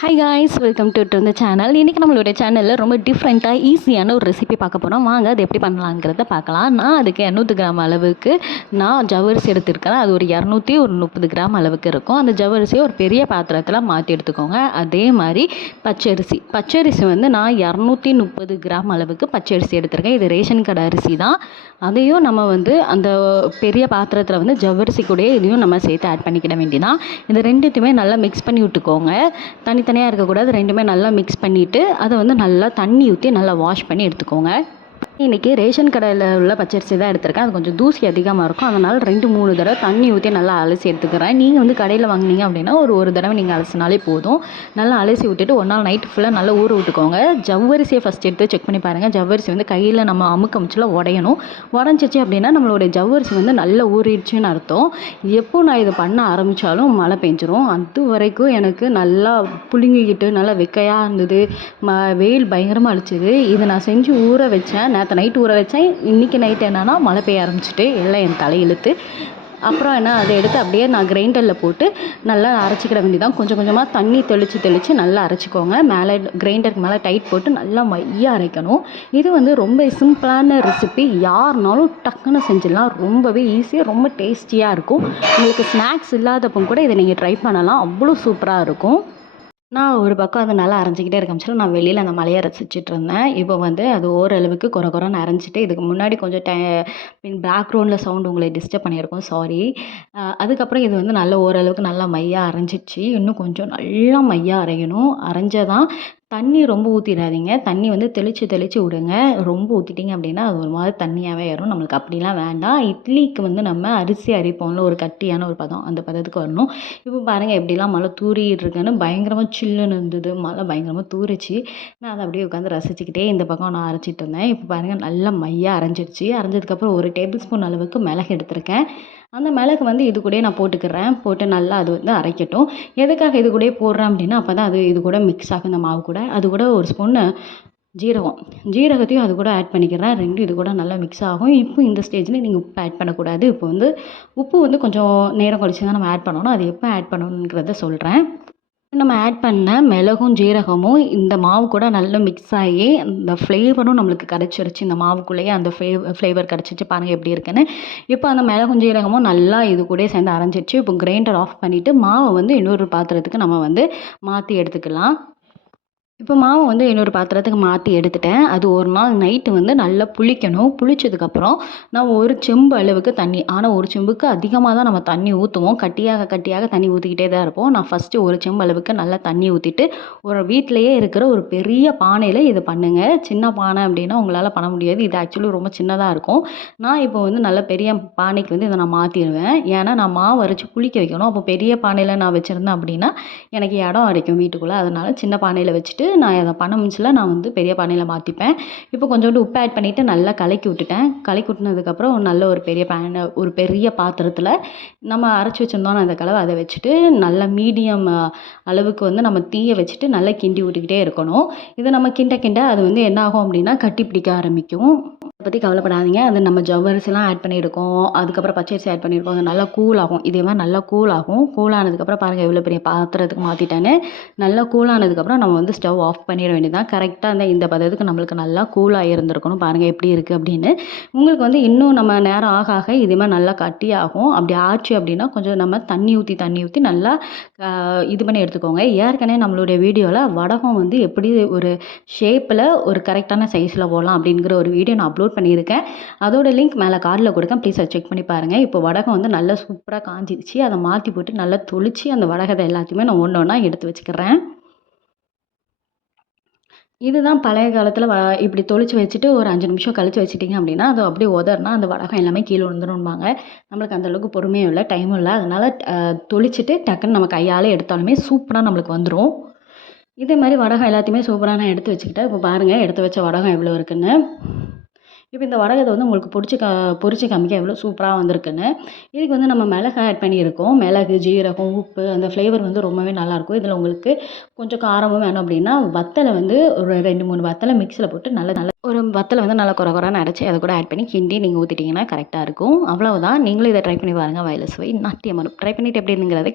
Hi guys, welcome to இந்த channel. இன்றைக்கி நம்மளுடைய சேனலில் ரொம்ப டிஃப்ரெண்ட்டாக ஈஸியான ஒரு ரெசிபி பார்க்க போகிறோம். வாங்க அது எப்படி பண்ணலாங்கிறத பார்க்கலாம். நான் அதுக்கு 200 கிராம் அளவுக்கு நான் ஜவ்வரிசி எடுத்துருக்கேன். அது ஒரு 230 கிராம் அளவுக்கு இருக்கும். அந்த ஜவ்வரிசியை ஒரு பெரிய பாத்திரத்தில் மாற்றி எடுத்துக்கோங்க. அதே மாதிரி பச்சரிசி வந்து நான் 230 கிராம் அளவுக்கு பச்சரிசி எடுத்திருக்கேன். இது ரேஷன் கடை அரிசி தான். அதையும் நம்ம வந்து அந்த பெரிய பாத்திரத்தில் வந்து ஜவ்வரிசி கூடயே இதையும் நம்ம சேர்த்து ஆட் பண்ணிக்கிட வேண்டியதான். இந்த ரெண்டுத்தையுமே நல்லா மிக்ஸ் பண்ணி விட்டுக்கோங்க. தனித்தனியாக இருக்கக்கூடாது. ரெண்டுமே நல்லா மிக்ஸ் பண்ணிவிட்டு அதை வந்து நல்லா தண்ணி ஊற்றி நல்லா வாஷ் பண்ணி எடுத்துக்கோங்க. இன்றைக்கி ரேஷன் கடையில் உள்ள பச்சரிசி தான் எடுத்திருக்கேன். அது கொஞ்சம் தூசி அதிகமாக இருக்கும். அதனால் 2-3 தடவை தண்ணி ஊற்றி நல்லா அலசி எடுத்துக்கிறேன். நீங்கள் வந்து கடையில் வாங்கினீங்க அப்படின்னா ஒரு தடவை நீங்கள் அலசினாலே போதும். நல்லா அலசி விட்டுட்டு ஒரு நாள் நைட்டு ஃபுல்லாக நல்லா ஊற விட்டுக்கோங்க. ஜவ்வரிசியை ஃபஸ்ட் எடுத்து செக் பண்ணி பாருங்கள். ஜவ்வரிசி வந்து கையில் நம்ம அமுக்கமிச்சில் உடையணும். உடஞ்சிச்சு அப்படின்னா நம்மளுடைய ஜவ்வரிசி வந்து நல்லா ஊறிடுச்சுன்னு அர்த்தம். எப்போ நான் இதை பண்ண ஆரம்பித்தாலும் மழை பெஞ்சிரும். அது வரைக்கும் எனக்கு நல்லா புழுங்கிக்கிட்டு நல்லா வெக்கையாக இருந்தது. வெயில் பயங்கரமாக அடிச்சுது. இதை நான் செஞ்சு ஊற வச்சேன். நேற்று நைட்டு ஊற வச்சேன். இன்றைக்கி நைட்டு என்னென்னா மழை பெய்ய ஆரம்பிச்சிட்டு எல்லாம் என் தலையிழுத்து. அப்புறம் என்ன, அதை எடுத்து அப்படியே நான் கிரைண்டரில் போட்டு நல்லா அரைச்சிக்கிட வேண்டியதான். கொஞ்சம் கொஞ்சமாக தண்ணி தெளித்து நல்லா அரைச்சிக்கோங்க. மேலே கிரைண்டருக்கு மேலே டைட் போட்டு நல்லா மையாக அரைக்கணும். இது வந்து ரொம்ப சிம்பிளான ரெசிபி. யாருனாலும் டக்குன்னு செஞ்சிடலாம். ரொம்பவே ஈஸியாக ரொம்ப டேஸ்டியாக இருக்கும். உங்களுக்கு ஸ்நாக்ஸ் இல்லாதப்போ கூட இதை நீங்கள் ட்ரை பண்ணலாம். அவ்வளோ சூப்பராக இருக்கும். நான் ஒரு பக்கம் அதை நல்லா அரைஞ்சிக்கிட்டே இருக்க நான் வெளியில் அந்த மலையை ரசிச்சுட்டு இருந்தேன். இப்போ வந்து அது ஓரளவுக்கு குறைன்னு அரைஞ்சிட்டு, இதுக்கு முன்னாடி கொஞ்சம் பேக்ரவுண்டில் சவுண்டு உங்களை டிஸ்டர்ப் பண்ணியிருக்கோம், சாரி. அதுக்கப்புறம் இது வந்து நல்ல ஓரளவுக்கு நல்லா மையாக அரைஞ்சிச்சு. இன்னும் கொஞ்சம் நல்லா மையாக அரையணும். அரைஞ்சதான். தண்ணி ரொம்ப ஊற்றிடாதீங்க. தண்ணி வந்து தெளித்து விடுங்க. ரொம்ப ஊற்றிட்டிங்க அப்படின்னா அது ஒரு மாதிரி தண்ணியாகவே ஏறும். நம்மளுக்கு அப்படிலாம் வேண்டாம். இட்லிக்கு வந்து நம்ம அரிசி அரைப்போம்ல, ஒரு கட்டியான ஒரு பதம், அந்த பதத்துக்கு வரணும். இப்போ பாருங்கள் எப்படிலாம் மழை தூறிட்டு இருக்குன்னு. பயங்கரமாக சில்லுன்னு இருந்தது. மழை பயங்கரமாக தூரிச்சு. நான் அதை அப்படியே உட்காந்து ரசிச்சுக்கிட்டே இந்த பக்கம் நான் அரைச்சிட்டு இருந்தேன். இப்போ பாருங்கள் நல்லா மையாக அரைஞ்சிடுச்சு. அரைஞ்சதுக்கப்புறம் ஒரு டேபிள் ஸ்பூன் அளவுக்கு மிளகு எடுத்திருக்கேன். அந்த மிளகு வந்து இது கூடயே நான் போட்டுக்கிறேன். போட்டு நல்லா அது வந்து அரைக்கட்டும். எதுக்காக இது கூடயே போடுறேன் அப்படின்னா, அப்போ தான் அது இது கூட மிக்ஸ் ஆகும் இந்த மாவு கூட. அது கூட ஒரு ஸ்பூன்னு ஜீரகத்தையும் அது கூட ஆட் பண்ணிக்கிறேன். ரெண்டும் இது கூட நல்லா மிக்ஸ் ஆகும். இப்போ இந்த ஸ்டேஜில் நீங்கள் உப்பு ஆட் பண்ணக்கூடாது. இப்போ வந்து உப்பு வந்து கொஞ்சம் நேரம் கழிச்சு தான் நம்ம ஆட் பண்ணணும். அது எப்போ ஆட் பண்ணணுங்கிறத சொல்கிறேன். நம்ம ஆட் பண்ண மிளகும் ஜீரகமும் இந்த மாவு கூட நல்லா மிக்ஸ் ஆகி அந்த ஃப்ளேவரும் நம்மளுக்கு கிடச்சிருச்சு. இந்த மாவுக்குள்ளேயே அந்த ஃப்ளேவர் கிடச்சிச்சு. பாருங்கள் எப்படி இருக்குன்னு. இப்போ அந்த மிளகும் ஜீரகமும் நல்லா இது கூட சேர்ந்து அரைஞ்சிடுச்சு. இப்போ கிரைண்டர் ஆஃப் பண்ணிவிட்டு மாவை வந்து இன்னொரு பாத்திரத்துக்கு நம்ம வந்து மாற்றி எடுத்துக்கலாம். இப்போ மாவை வந்து இன்னொரு பாத்திரத்துக்கு மாற்றி எடுத்துட்டேன். அது ஒரு நாள் நைட்டு வந்து நல்லா புளிக்கணும். புளிச்சதுக்கப்புறம் நான் ஒரு செம்பு அளவுக்கு தண்ணி, ஆனால் ஒரு செம்புக்கு அதிகமாக தான் நம்ம தண்ணி ஊற்றுவோம். கட்டியாக தண்ணி ஊற்றிக்கிட்டே தான் இருப்போம். நான் ஃபஸ்ட்டு ஒரு செம்பு அளவுக்கு நல்லா தண்ணி ஊற்றிட்டு ஒரு வீட்டிலையே இருக்கிற ஒரு பெரிய பானையில் இதை பண்ணுங்கள். சின்ன பானை அப்படின்னா உங்களால் பண்ண முடியாது. இது ஆக்சுவலி ரொம்ப சின்னதாக இருக்கும். நான் இப்போ வந்து நல்ல பெரிய பானைக்கு வந்து இதை நான் மாற்றிடுவேன். ஏன்னா நான் மாவு அரைச்சி புளிக்க வைக்கணும். அப்போ பெரிய பானையில் நான் வச்சுருந்தேன் அப்படின்னா எனக்கு இடம் அடைக்கும் வீட்டுக்குள்ளே. அதனால் சின்ன பானையில் வச்சுட்டு நான் அதை பண்ண முடியல, நான் வந்து பெரிய பானையில் மாற்றிப்பேன். இப்போ கொஞ்சோண்டு உப்பு ஆட் பண்ணிவிட்டு நல்லா கலக்கி விட்டுட்டேன். கலக்கி விட்டுனதுக்கப்புறம் நல்ல ஒரு பெரிய பாத்திரத்தில் நம்ம அரைச்சி வச்சுருந்தோம் அந்த கலவை, அதை வச்சுட்டு நல்லா மீடியம் அளவுக்கு வந்து நம்ம தீயை வச்சுட்டு நல்லா கிண்டி விட்டுக்கிட்டே இருக்கணும். இதை நம்ம கிண்ட அது வந்து என்ன ஆகும் அப்படின்னா கட்டி பிடிக்க ஆரம்பிக்கும். அதை பற்றி கவலைப்படாதீங்க. அது நம்ம ஜவ்வரிசிலாம் ஆட் பண்ணியிருக்கோம். அதுக்கப்புறம் பச்சரிசி ஆட் பண்ணியிருக்கோம். அது நல்லா கூல் ஆகும். இதே மாதிரி நல்லா கூல் ஆகும். கூல் ஆனதுக்கப்புறம் பாருங்கள் எவ்வளோ பெரிய பாத்திரத்துக்கு மாற்றிட்டேன்னு. நல்லா கூல் ஆனதுக்கப்புறம் நம்ம வந்து ஸ்டவ் ஆஃப் பண்ணிட வேண்டியதான். கரெக்டாக இந்த பதத்துக்கு நம்மளுக்கு நல்லா கூலாக இருந்திருக்கணும். பாருங்கள் எப்படி இருக்குது அப்படின்னு. உங்களுக்கு வந்து இன்னும் நம்ம நேரம் ஆக இதே மாதிரி நல்லா கட்டி ஆகும். அப்படி ஆச்சு அப்படின்னா கொஞ்சம் நம்ம தண்ணி ஊற்றி நல்லா இது பண்ணி எடுத்துக்கோங்க. ஏற்கனவே நம்மளுடைய வீடியோவில் வடகம் வந்து எப்படி ஒரு ஷேப்பில் ஒரு கரெக்டான சைஸில் போடலாம் அப்படிங்கிற ஒரு வீடியோ நான் அப்லோட் பண்ணியிருக்கேன். அதோட லிங்க் மேலே கார்டில் கொடுக்கேன். ப்ளீஸ் அதை செக் பண்ணி பாருங்கள். இப்போ வடகம் வந்து நல்லா சூப்பராக காஞ்சிடுச்சு. அதை மாற்றி போட்டு நல்லா தொளிச்சு அந்த வடகத்தை எல்லாத்தையுமே நான் ஒன்றா எடுத்து வச்சுக்கிறேன். இதுதான் பழைய காலத்தில் இப்படி தொளிச்சு வச்சுட்டு ஒரு 5 நிமிஷம் கழிச்சு வச்சுட்டிங்க அப்படின்னா அது அப்படியே உதறினா அந்த வடகம் எல்லாமே கீழே விழுந்துரும்பாங்க. நம்மளுக்கு அந்தளவுக்கு பொறுமையும் இல்லை, டைமும் இல்லை. அதனால் தொளிச்சுட்டு டக்குன்னு நம்ம கையால் எடுத்தாலுமே சூப்பராக நம்மளுக்கு வந்துடும். இதே மாதிரி வடகம் எல்லாத்தையுமே சூப்பராக நான் எடுத்து வச்சுக்கிட்டேன். இப்போ பாருங்கள் எடுத்து வச்ச வடகம் எவ்வளோ இருக்குன்னு. இப்போ இந்த வடகத்தை வந்து உங்களுக்கு பொரிச்சு காமிக்க எவ்வளோ சூப்பராக வந்திருக்குன்னு. இதுக்கு வந்து நம்ம மிளகு ஆட் பண்ணியிருக்கோம். மிளகு, ஜீரகம், உப்பு, அந்த ஃப்ளேவர் வந்து ரொம்பவே நல்லாயிருக்கும். இதில் உங்களுக்கு கொஞ்சம் காரமும் வேணும் அப்படின்னா வத்தலை வந்து ஒரு 2-3 வத்தலை மிக்ஸியில் போட்டு நல்ல ஒரு வத்தலை வந்து நல்லா குறைன்னு அரைச்சி அதை கூட ஆட் பண்ணி கிண்டி நீங்கள் ஊற்றிட்டிங்கன்னா கரெக்டாக இருக்கும். அவ்வளவுதான். நீங்களும் இதை ட்ரை பண்ணி பாருங்கள். வயலஸ் வை நாட்டியமரும் ட்ரை பண்ணிவிட்டு எப்படி இருந்துங்கிறத